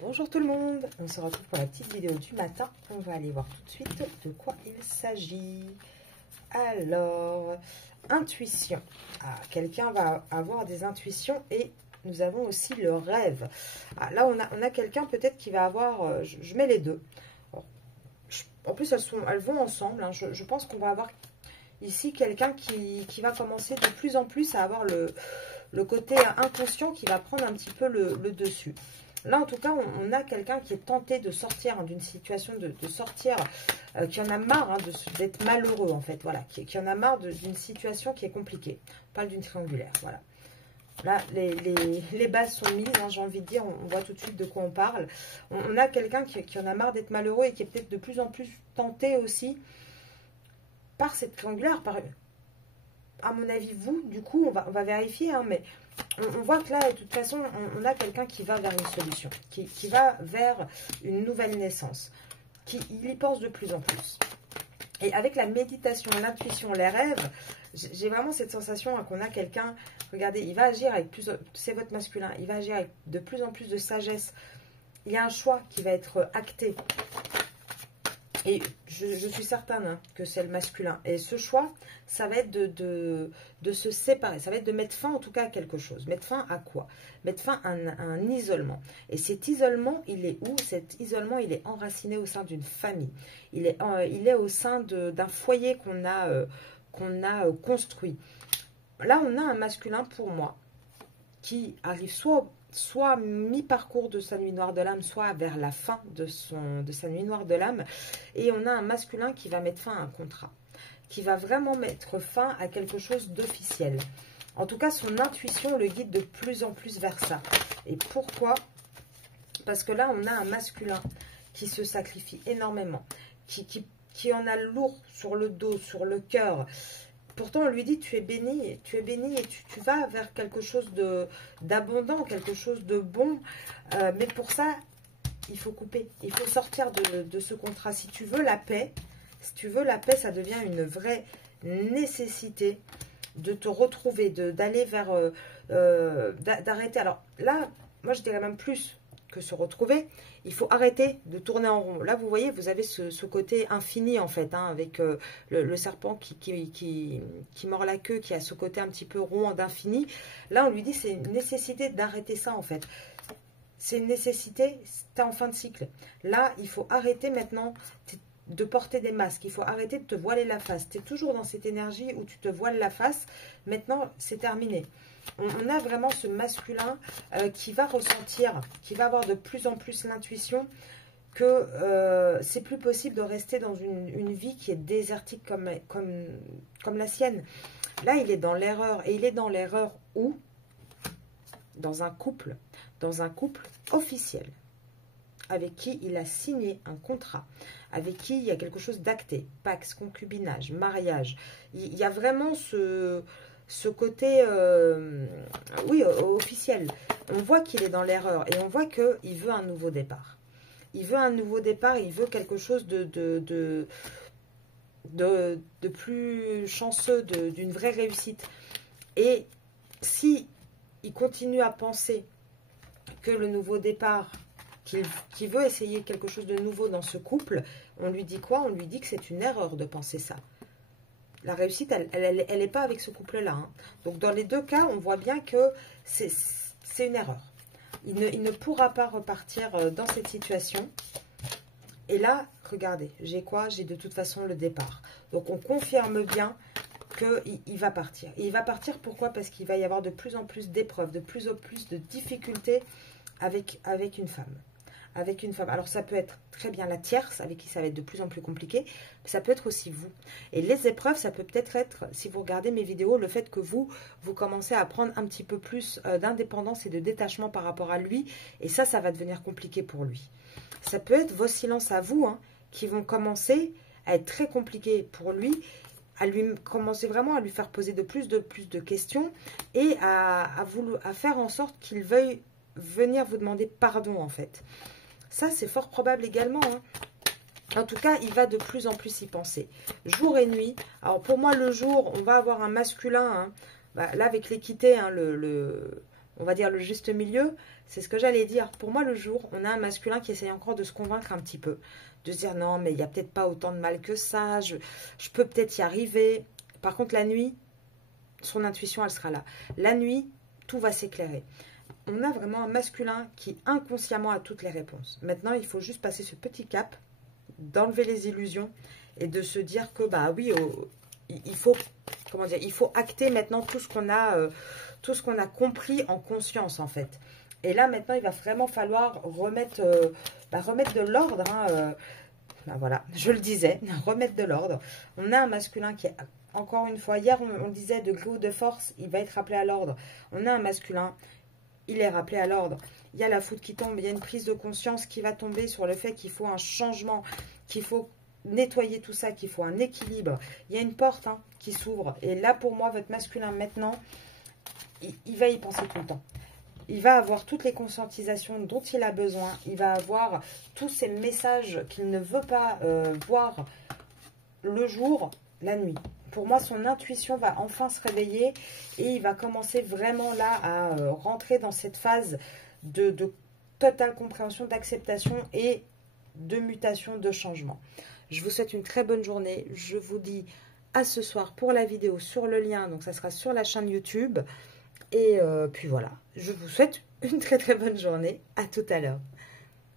Bonjour tout le monde, on se retrouve pour la petite vidéo du matin. On va aller voir tout de suite de quoi il s'agit. Alors, intuition. Ah, quelqu'un va avoir des intuitions et nous avons aussi le rêve. Ah, là, on a quelqu'un peut-être qui va avoir... je mets les deux. Alors, en plus, elles vont ensemble. Hein. Je pense qu'on va avoir ici quelqu'un qui va commencer de plus en plus à avoir le côté inconscient qui va prendre un petit peu le dessus. Là, en tout cas, on a quelqu'un qui est tenté de sortir d'une situation, de sortir, qui en a marre d'être malheureux, en fait. Voilà, qui en a marre d'une situation qui est compliquée. On parle d'une triangulaire, voilà. Là, les bases sont mises, hein, j'ai envie de dire, on voit tout de suite de quoi on parle. On a quelqu'un qui en a marre d'être malheureux et qui est peut-être de plus en plus tenté aussi par cette triangulaire. À mon avis, vous, du coup, on va vérifier, hein, mais... On voit que là, de toute façon, on a quelqu'un qui va vers une solution, qui va vers une nouvelle naissance, il y pense de plus en plus. Et avec la méditation, l'intuition, les rêves, j'ai vraiment cette sensation hein, qu'on a quelqu'un, regardez, il va agir avec c'est votre masculin, il va agir avec de plus en plus de sagesse. Il y a un choix qui va être acté. Et je suis certaine hein, que c'est le masculin. Et ce choix, ça va être de se séparer. Ça va être de mettre fin en tout cas à quelque chose. Mettre fin à quoi? Mettre fin à un isolement. Et cet isolement, il est où? Cet isolement, il est enraciné au sein d'une famille. Il est au sein d'un foyer qu'on a construit. Là, on a un masculin pour moi qui arrive soit mi-parcours de sa nuit noire de l'âme, soit vers la fin de sa nuit noire de l'âme. Et on a un masculin qui va mettre fin à un contrat, qui va vraiment mettre fin à quelque chose d'officiel. En tout cas, son intuition le guide de plus en plus vers ça. Et pourquoi? Parce que là, on a un masculin qui se sacrifie énormément, qui en a lourd sur le dos, sur le cœur. Pourtant, on lui dit, tu es béni et tu vas vers quelque chose d'abondant, quelque chose de bon. Mais pour ça, il faut couper. Il faut sortir de ce contrat. Si tu veux la paix, ça devient une vraie nécessité de te retrouver, d'aller vers... d'arrêter. Alors là, moi, je dirais même plus que se retrouver, il faut arrêter de tourner en rond. Là, vous voyez, vous avez ce côté infini, en fait, hein, avec le serpent qui mord la queue, qui a ce côté un petit peu rond d'infini. Là, on lui dit, c'est une nécessité d'arrêter ça, en fait. C'est une nécessité, tu es en fin de cycle. Là, il faut arrêter maintenant de porter des masques. Il faut arrêter de te voiler la face. Tu es toujours dans cette énergie où tu te voiles la face. Maintenant, c'est terminé. On a vraiment ce masculin qui va ressentir, qui va avoir de plus en plus l'intuition que c'est plus possible de rester dans une vie qui est désertique comme la sienne. Là, il est dans l'erreur. Et il est dans l'erreur où? Dans un couple officiel, avec qui il a signé un contrat, avec qui il y a quelque chose d'acté, pax, concubinage, mariage. Il y a vraiment ce côté, oui, officiel. On voit qu'il est dans l'erreur et on voit qu'il veut un nouveau départ. Il veut un nouveau départ, il veut quelque chose de plus chanceux, d'une vraie réussite. Et si il continue à penser que le nouveau départ, qu'il veut essayer quelque chose de nouveau dans ce couple, on lui dit quoi? On lui dit que c'est une erreur de penser ça. La réussite, elle n'est pas avec ce couple-là. Hein. Donc, dans les deux cas, on voit bien que c'est une erreur. Il ne pourra pas repartir dans cette situation. Et là, regardez, j'ai quoi? J'ai de toute façon le départ. Donc, on confirme bien qu'il va partir. Et il va partir, pourquoi? Parce qu'il va y avoir de plus en plus d'épreuves, de plus en plus de difficultés avec une femme. Avec une femme. Alors, ça peut être très bien la tierce, avec qui ça va être de plus en plus compliqué, mais ça peut être aussi vous. Et les épreuves, ça peut peut-être être, si vous regardez mes vidéos, le fait que vous commencez à prendre un petit peu plus d'indépendance et de détachement par rapport à lui, et ça va devenir compliqué pour lui. Ça peut être vos silences à vous, hein, qui vont commencer à être très compliqués pour lui, commencer vraiment à lui faire poser de plus de questions, et à faire en sorte qu'il veuille venir vous demander pardon, en fait. Ça, c'est fort probable également. Hein. En tout cas, il va de plus en plus y penser. Jour et nuit. Alors, pour moi, le jour, on va avoir un masculin. Hein. Bah, là, avec l'équité, hein, on va dire le juste milieu, c'est ce que j'allais dire. Pour moi, le jour, on a un masculin qui essaye encore de se convaincre un petit peu, de se dire non, mais il n'y a peut-être pas autant de mal que ça, je peux peut-être y arriver. Par contre, la nuit, son intuition, elle sera là. La nuit, tout va s'éclairer. On a vraiment un masculin qui inconsciemment a toutes les réponses. Maintenant, il faut juste passer ce petit cap, d'enlever les illusions et de se dire que bah oui, il faut, comment dire, il faut acter maintenant tout ce qu'on a compris en conscience en fait. Et là maintenant, il va vraiment falloir remettre de l'ordre. Voilà, je le disais, remettre de l'ordre. On a un masculin qui est, encore une fois, hier on disait de gré ou de force, il va être rappelé à l'ordre. On a un masculin, il est rappelé à l'ordre. Il y a la foudre qui tombe, il y a une prise de conscience qui va tomber sur le fait qu'il faut un changement, qu'il faut nettoyer tout ça, qu'il faut un équilibre. Il y a une porte qui s'ouvre. Et là, pour moi, votre masculin, maintenant, il va y penser tout le temps. Il va avoir toutes les conscientisations dont il a besoin. Il va avoir tous ces messages qu'il ne veut pas voir le jour, la nuit. Pour moi, son intuition va enfin se réveiller et il va commencer vraiment là à rentrer dans cette phase de totale compréhension, d'acceptation et de mutation, de changement. Je vous souhaite une très bonne journée. Je vous dis à ce soir pour la vidéo sur le lien. Donc, ça sera sur la chaîne YouTube. Et puis voilà, je vous souhaite une très très bonne journée. À tout à l'heure.